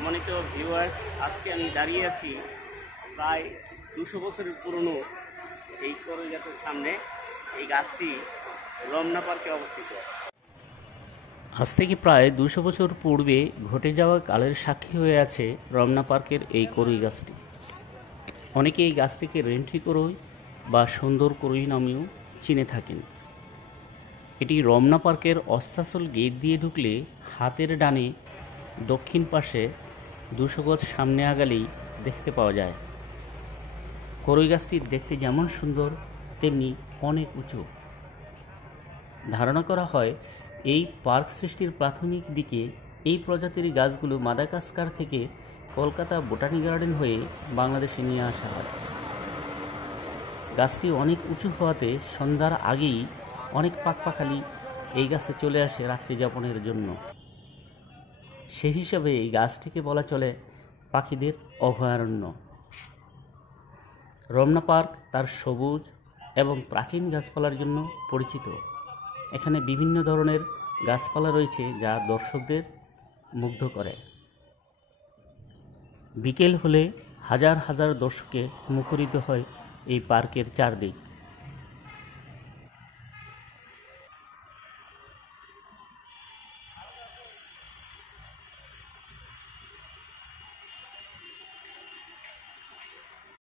সম্মানিত ভিউয়ার্স, আজকে আমি দাঁড়িয়ে আছি প্রায় 200 বছরের পুরনো এই করই গাছের সামনে। এই গাছটি রমনা পার্কে অবস্থিত। আজ থেকে প্রায় 200 বছর পূর্বে ঘটে যাওয়া কালের সাক্ষী হয়ে আছে রমনা পার্কের এই করই গাছটি। অনেকে এই গাছটিকে রেন্ট্রি করই বা সুন্দর করই নামেও চিনে থাকেন। এটি রমনা পার্কের অস্তাচল গেট দিয়ে ঢুকলে হাতের ডানে দক্ষিণ পাশে 200 গজ সামনে আগালেই দেখতে পাওয়া যায়। করই গাছটি দেখতে যেমন সুন্দর তেমনি অনেক উঁচু। ধারণা করা হয় এই পার্ক সৃষ্টির প্রাথমিক দিকে এই প্রজাতির গাছগুলো মাদাগাস্কার থেকে কলকাতা বোটানি গার্ডেন হয়ে বাংলাদেশে নিয়ে আসা হয়। গাছটি অনেক উঁচু হওয়াতে সন্ধ্যার আগেই অনেক পাখপাখালি এই গাছে চলে আসে রাত্রি যাপনের জন্য। সেই হিসাবে এই গাছটিকে বলা চলে পাখিদের অভয়ারণ্য। রমনা পার্ক তার সবুজ এবং প্রাচীন গাছপালার জন্য পরিচিত। এখানে বিভিন্ন ধরনের গাছপালা রয়েছে যা দর্শকদের মুগ্ধ করে। বিকেল হলে হাজার হাজার দর্শকে মুখরিত হয় এই পার্কের চারদিক।